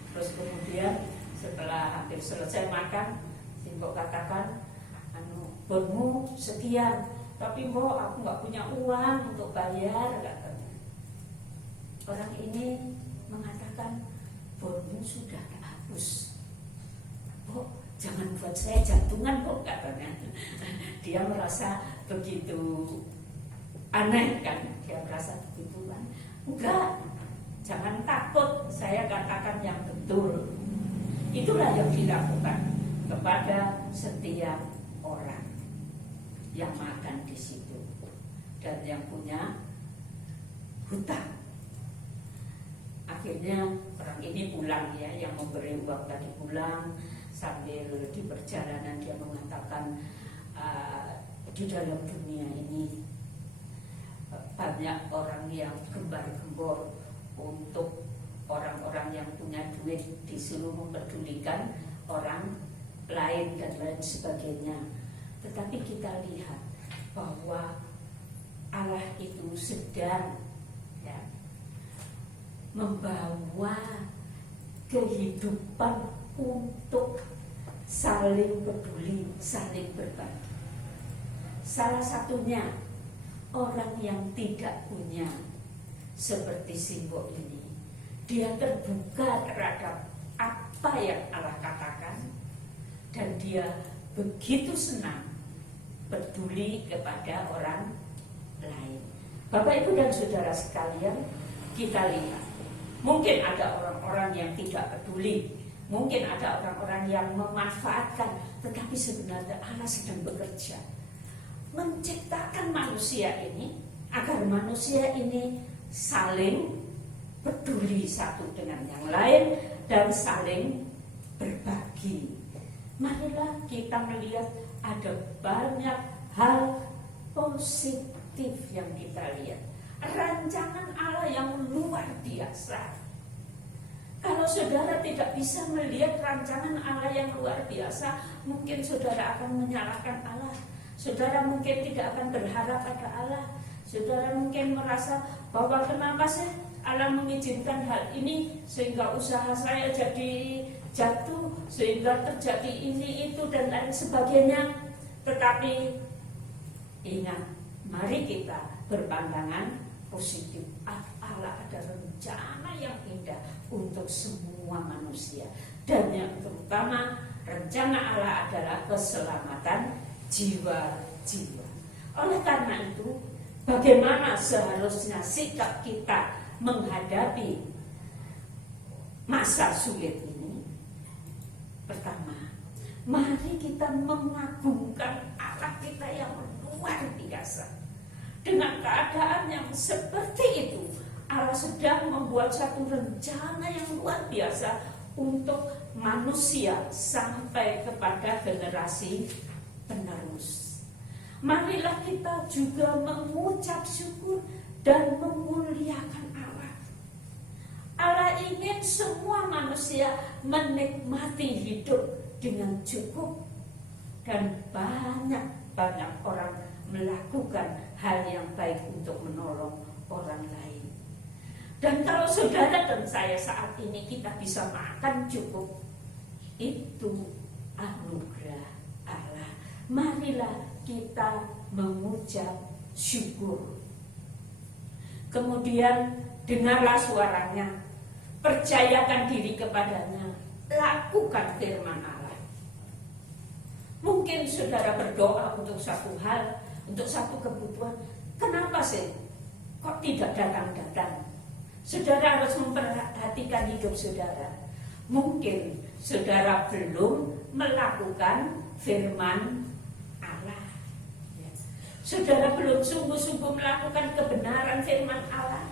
Terus kemudian setelah hampir selesai makan, si Mbok katakan, bonmu sekian, tapi Mbok aku nggak punya uang untuk bayar katanya. Orang ini mengatakan, bonmu sudah dihapus. Mbok, jangan buat saya jantungan Mbok katanya. Dia merasa begitu aneh kan, dia merasa begitu kan. Enggak, jangan takut, saya katakan yang betul. Itulah yang dilakukan kepada setiap orang yang makan di situ dan yang punya hutang. Akhirnya orang ini pulang ya, yang memberi uang tadi pulang. Sambil di perjalanan dia mengatakan, di dalam dunia ini banyak orang yang gembar-gembor untuk orang-orang yang punya duit, disuruh mempedulikan orang lain dan lain sebagainya. Tetapi kita lihat bahwa Allah itu sedang ya, membawa kehidupan untuk saling peduli, saling berbagi. Salah satunya orang yang tidak punya seperti simbol ini, dia terbuka terhadap apa yang Allah katakan dan dia begitu senang peduli kepada orang lain. Bapak, Ibu dan Saudara sekalian, kita lihat mungkin ada orang-orang yang tidak peduli, mungkin ada orang-orang yang memanfaatkan, tetapi sebenarnya Allah sedang bekerja menciptakan manusia ini agar manusia ini saling peduli satu dengan yang lain dan saling berbagi. Marilah kita melihat ada banyak hal positif yang kita lihat. Rancangan Allah yang luar biasa. Kalau saudara tidak bisa melihat rancangan Allah yang luar biasa, mungkin saudara akan menyalahkan Allah. Saudara mungkin tidak akan berharap pada Allah. Saudara mungkin merasa bahwa kenapa sih Allah mengizinkan hal ini sehingga usaha saya jadi jatuh, sehingga terjadi ini, itu, dan lain sebagainya. Tetapi ingat, mari kita berpandangan positif. Allah ada rencana yang indah untuk semua manusia, dan yang terutama rencana Allah adalah keselamatan jiwa-jiwa. Oleh karena itu, bagaimana seharusnya sikap kita menghadapi masa sulit ini? Pertama, mari kita mengagungkan Allah kita yang luar biasa. Dengan keadaan yang seperti itu, Allah sedang membuat satu rencana yang luar biasa untuk manusia sampai kepada generasi penerus. Marilah kita juga mengucap syukur dan memuliakan Allah. Allah ingin semua manusia menikmati hidup dengan cukup, dan banyak orang melakukan hal yang baik untuk menolong orang lain. Dan kalau saudara dan saya saat ini kita bisa makan cukup, itu anugerah Allah. Marilah kita mengucap syukur. Kemudian dengarlah suaranya, percayakan diri kepadanya, lakukan firman Allah. Mungkin saudara berdoa untuk satu hal, untuk satu kebutuhan, kenapa sih kok tidak datang-datang? Saudara harus memperhatikan hidup saudara. Mungkin saudara belum melakukan firman Allah. Saudara belum sungguh-sungguh melakukan kebenaran firman Allah.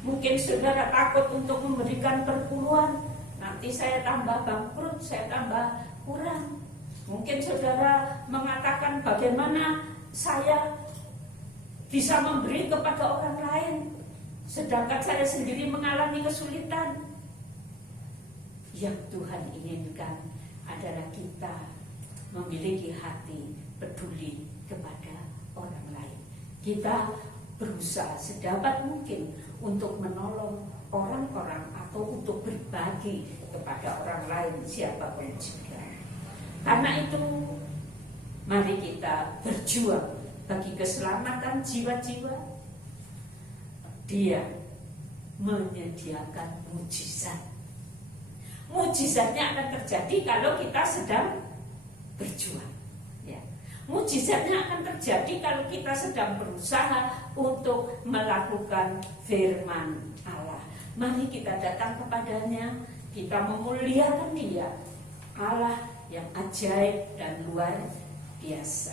Mungkin saudara takut untuk memberikan perpuluhan. Nanti saya tambah bangkrut, saya tambah kurang. Mungkin saudara mengatakan, bagaimana saya bisa memberi kepada orang lain, sedangkan saya sendiri mengalami kesulitan. Yang Tuhan inginkan adalah kita memiliki hati peduli kepada orang lain. Kita berusaha sedapat mungkin untuk menolong orang-orang atau untuk berbagi kepada orang lain, siapapun juga. Karena itu, mari kita berjuang bagi keselamatan jiwa-jiwa. Dia menyediakan mujizat. Mujizatnya akan terjadi kalau kita sedang berjuang. Ya. Mujizatnya akan terjadi kalau kita sedang berusaha untuk melakukan firman Allah. Mari kita datang kepadanya, kita memuliakan Dia, Allah yang ajaib dan luar biasa.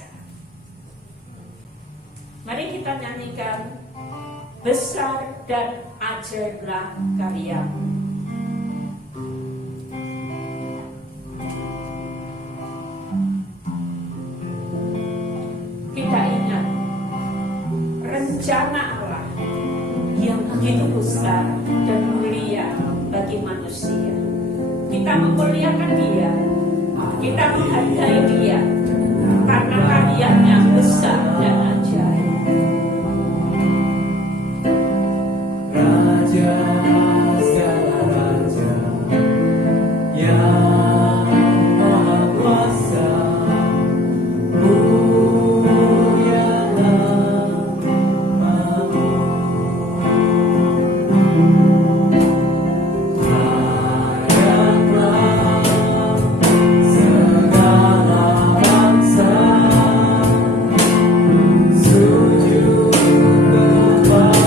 Mari kita nyanyikan besar dan ajaiblah karyamu. Kita ingat rencana Allah yang begitu besar dan mulia bagi manusia. Kita memuliakan Dia, kita menghargai Dia karena karyanya besar dan ajaib. Raja segala raja yang maha kuasa, mulialah namamu. Layaklah segala bangsa sujud kepadamu.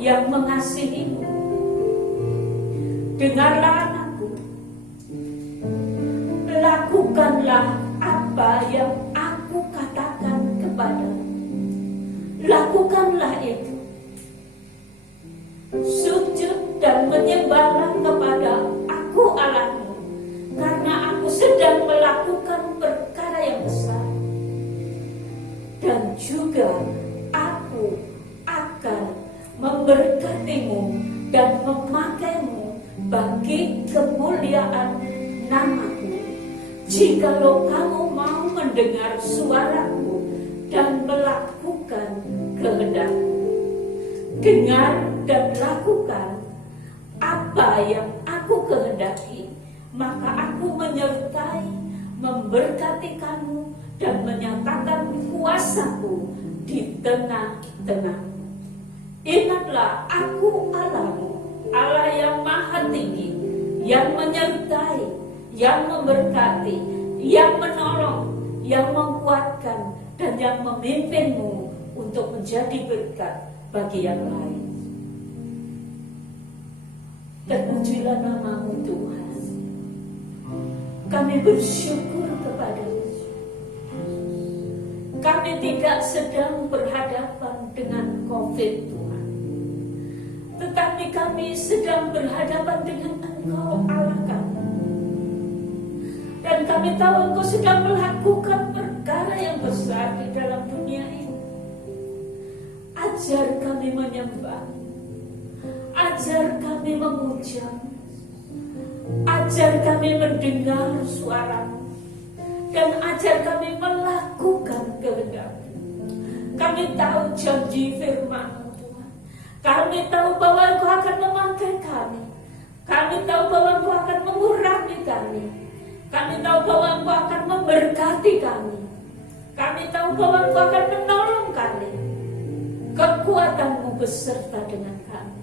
yang mengasihimu. Dengarlah anakku, lakukanlah apa yang aku katakan kepadamu. Lakukanlah itu. Sujud dan menyembahlah kepada aku Allahmu, karena aku sedang melakukan perkara yang besar. Dan juga aku akan memberkatimu dan memakaimu bagi kemuliaan namaku, jikalau kamu mau mendengar suaraku dan melakukan kehendakku. Dengar dan lakukan apa yang aku kehendaki, maka aku menyertai, memberkati kamu dan menyatakan kuasaku di tengah-tengahmu. Ingatlah aku Allahmu, Allah yang maha tinggi, yang menyertai, yang memberkati, yang menolong, yang menguatkan, dan yang memimpinmu untuk menjadi berkat bagi yang lain. Terpujilah namamu Tuhan. Kami bersyukur kepadamu. Kami tidak sedang berhadapan dengan COVID Tuhan, tetapi kami sedang berhadapan dengan Engkau Allah kami. Dan kami tahu Engkau sedang melakukan perkara yang besar di dalam dunia ini. Ajar kami menyembah, ajar kami memuja-Mu, ajar kami mendengar suara-Mu, dan ajar kami melakukan kehendak-Mu. Kami tahu janji firman-Mu Tuhan. Kami tahu bahwa Engkau akan memakai kami. Kami tahu bahwa Engkau akan mengurangi kami. Kami tahu bahwa Engkau akan memberkati kami. Kami tahu bahwa Engkau akan menolong kami. Kekuatan-Mu beserta dengan kami.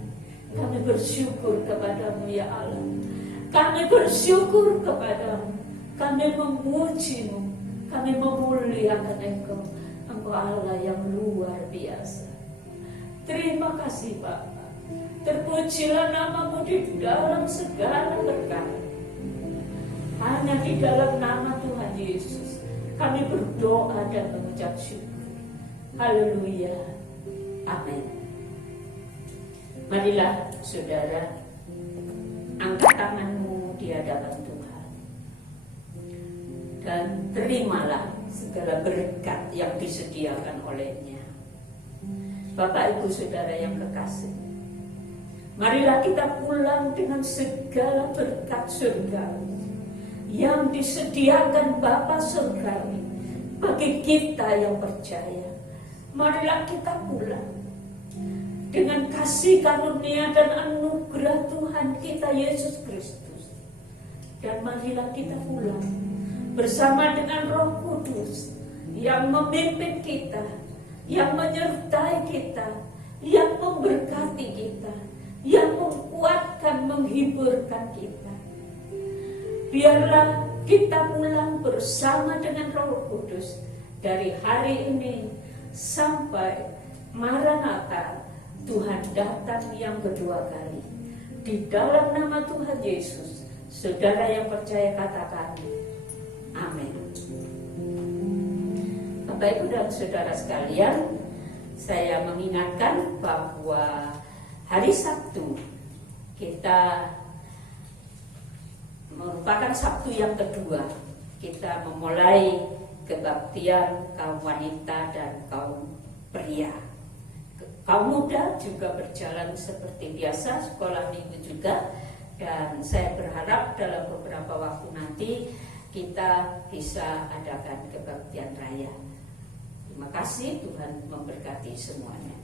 Kami bersyukur kepadamu ya Allah. Kami bersyukur kepadamu. Kami memuji-Mu. Kami memuliakan Engkau. Engkau Allah yang luar biasa. Terima kasih Bapa. Terpujilah namamu di dalam segala perkara. Hanya di dalam nama Tuhan Yesus kami berdoa dan mengucap syukur. Haleluya. Amin. Marilah saudara, angkat tanganmu di hadapan Tuhan dan terimalah segala berkat yang disediakan olehnya. Bapak Ibu Saudara yang kekasih, marilah kita pulang dengan segala berkat surgawi yang disediakan Bapa surgawi bagi kita yang percaya. Marilah kita pulang dengan kasih karunia dan anugerah Tuhan kita Yesus Kristus. Dan marilah kita pulang bersama dengan Roh Kudus yang memimpin kita, yang menyertai kita, yang memberkati kita, yang menguatkan, menghiburkan kita. Biarlah kita pulang bersama dengan Roh Kudus dari hari ini sampai Maranatha, Tuhan datang yang kedua kali. Di dalam nama Tuhan Yesus, saudara yang percaya katakan amin. Bapak Ibu dan saudara sekalian, saya mengingatkan bahwa hari Sabtu kita merupakan Sabtu yang kedua. Kita memulai kebaktian kaum wanita dan kaum pria. Kaum muda juga berjalan seperti biasa, sekolah minggu juga. Dan saya berharap dalam beberapa waktu nanti kita bisa adakan kebaktian raya. Terima kasih, Tuhan memberkati semuanya.